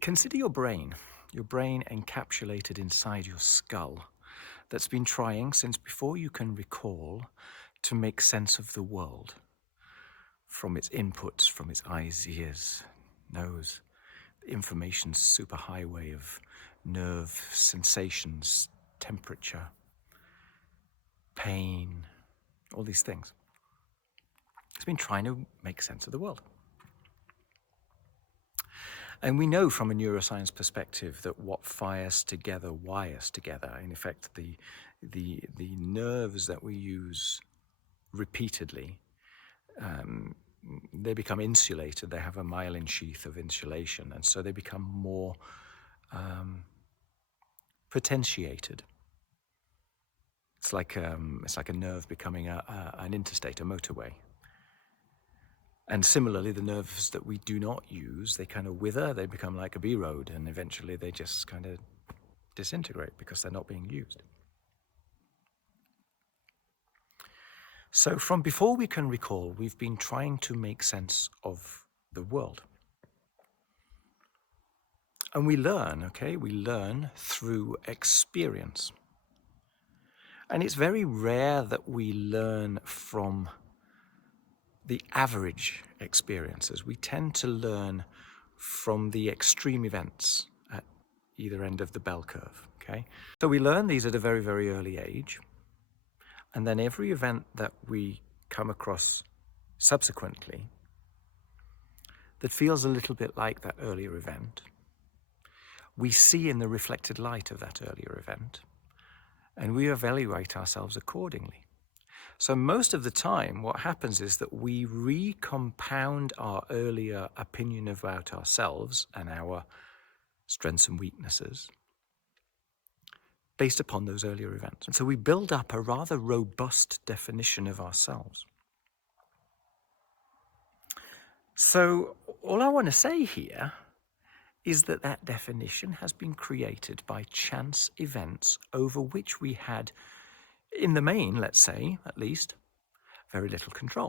Consider your brain encapsulated inside your skull that's been trying since before you can recall to make sense of the world from its inputs, from its eyes, ears, nose, information superhighway of nerve sensations, temperature, pain, all these things. It's been trying to make sense of the world. And we know from a neuroscience perspective that what fires together wires together. In effect, the nerves that we use repeatedly, they become insulated. They have a myelin sheath of insulation, and so they become more potentiated. It's like a nerve becoming an interstate, a motorway. And similarly, the nerves that we do not use, they kind of wither, they become like a B road, and eventually they just kind of disintegrate because they're not being used. So from before we can recall, we've been trying to make sense of the world. And we learn, okay? We learn through experience. And it's very rare that we learn from the average experiences. We tend to learn from the extreme events at either end of the bell curve, okay? So we learn these at a very, very early age. And then every event that we come across subsequently that feels a little bit like that earlier event, we see in the reflected light of that earlier event, and we evaluate ourselves accordingly. So most of the time, what happens is that we recompound our earlier opinion about ourselves and our strengths and weaknesses based upon those earlier events. And so we build up a rather robust definition of ourselves. So all I want to say here is that that definition has been created by chance events over which we had, in the main, let's say, at least, very little control.